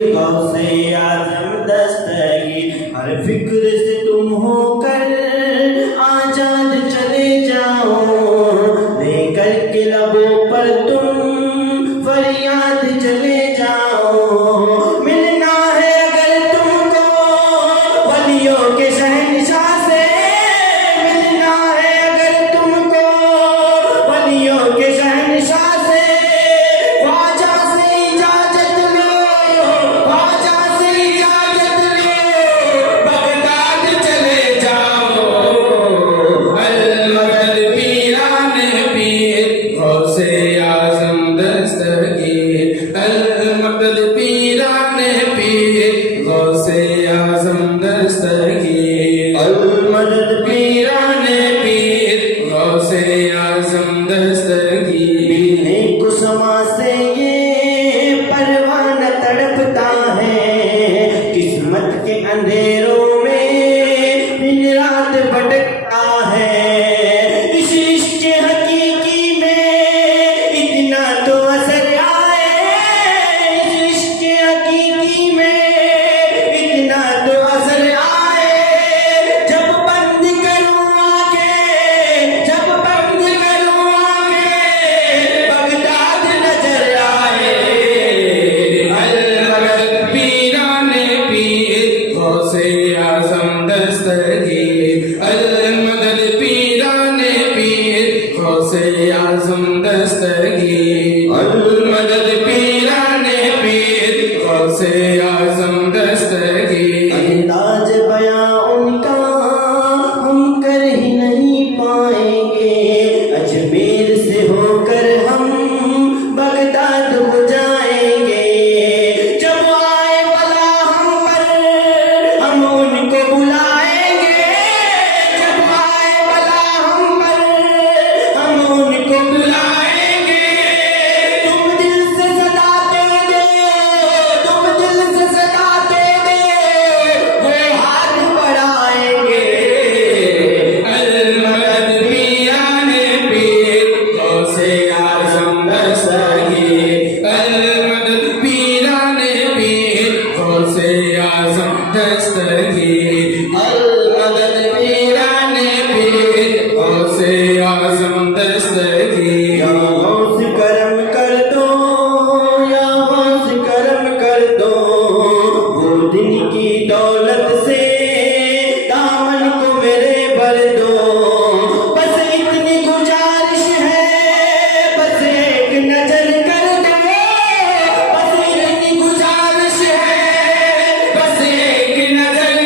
गौसे आजम दस्तगीर, हर फिक्र से तुम होकर आजाद चले जाओ, लेकर के लबों पर तुम फरियाद चले जाओ। मिलना है अगर तुमको वलियों के शहंशाह से, मिलना है अगर तुमको वलियों के शहंशाह से, ख्वाजा से इजाजत लो, ख्वाजा से इजाजत लो, बगदाद चले जाओ। अल-मदद पीराने पीर गौसे आज़म दस्तगीर, अल-मदद पीराने पीर गौसे आज़म दस्तगीर, अल-मदद पीराने पीर गौसे आज़म दस्तगीर। मिलने को समा से ये परवाना तड़पता है, किस्मत के अंधेरों में दिन रात भटकता है। इस इश्क के हकीकी में इतना तो असर आए, इस इश्क के हकीकी में इतना तो असर आए। जब बंद करूं आंखें, जब बंद करूं आंखें, बगदाद नजर आए। अल-मदद पीराने पीर गौसे आज़म दस्तगीर, अल-मदद पीराने पीर गौसे आज़म दस्तगीर, अल-मदद पीराने पीर गौसे आज़म दस्तगीर। अंदाज बयां उनका हम कर ही नहीं पाएंगे, अजमेर से होकर हम बगदाद को जाएंगे। जब आए वाला हम पर हम उनको बुलाएंगे, जब आए वाला हम पर हम उनको बुलाएंगे। तुम दिल से सदा दे दो, तुम दिल से सदा दे दो, वो हाथ बढ़ाएंगे। अल-मदद पीराने पीर गौसे आज़म दस्तगीर, अल-मदद पीराने पीर गौसे आज़म दस्तगीर, अल-मदद पीराने पीर गौसे आज़म दस्तगीर। या गौस करम कर दो, या गौस करम कर दो, वो दिन की दौलत से दामन को मेरे भर दो। बस इतनी गुजारिश है, बस एक नजर कर दो, बस इतनी गुजारिश है, बस एक नजर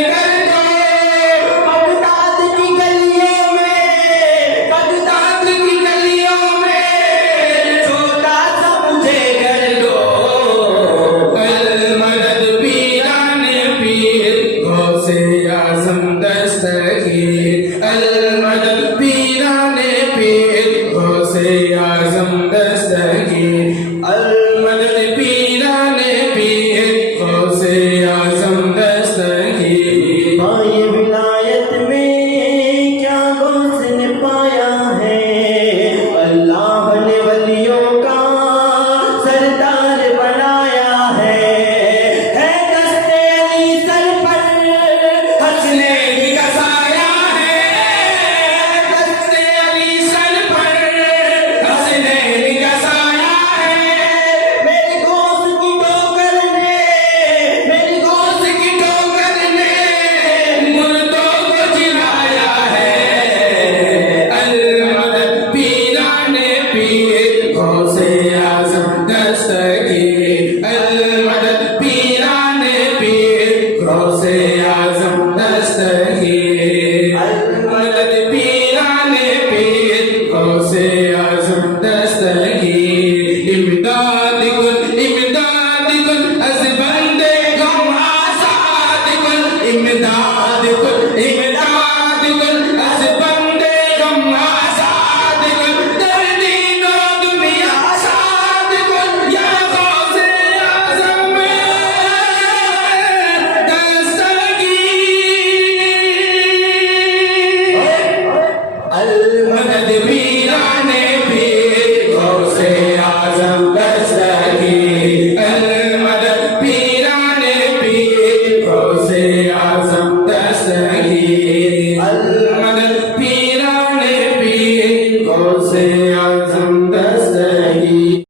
गौसे आजम